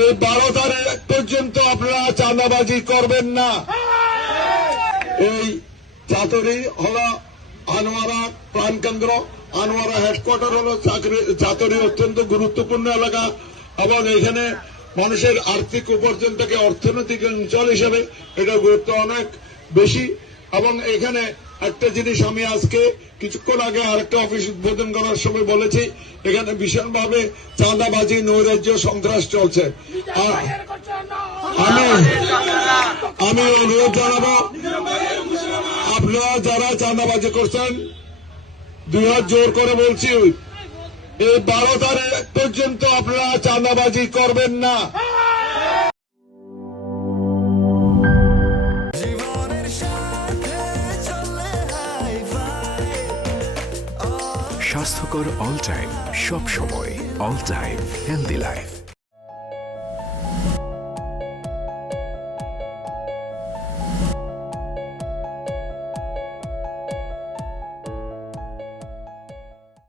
এই 12 তারিখ পর্যন্ত আপনারা চাঁদাবাজি করবেন না। এই চাতুরি হলো আনোয়ারা প্রাণকেন্দ্র, আনোয়ারা হেডকোয়ার্টার হলো চাতুরি অত্যন্ত গুরুত্বপূর্ণ এলাকা এবং এখানে মানুষের আর্থিক উপার্জন থেকে অর্থনৈতিক অঞ্চল হিসেবে এটা গুরুত্ব অনেক বেশি। এবং এখানে একটা জিনিস আমি আজকে কিছুক্ষণ আগে আরেকটা অফিস উদ্বোধন করার সময় বলেছি, এখানে ভীষণভাবে চাঁদাবাজি নৈরাজ্য সন্ত্রাস চলছে। আমি অনুরোধ জানাবো, আপনারা যারা চাঁদাবাজি করছেন 2 হাত জোর করে বলছি, এই 12 তারিখ পর্যন্ত আপনারা চাঁদাবাজি করবেন না। স্বাস্থ্যকর অল টাইম, সব সময় অল টাইম হেলদি লাইফ।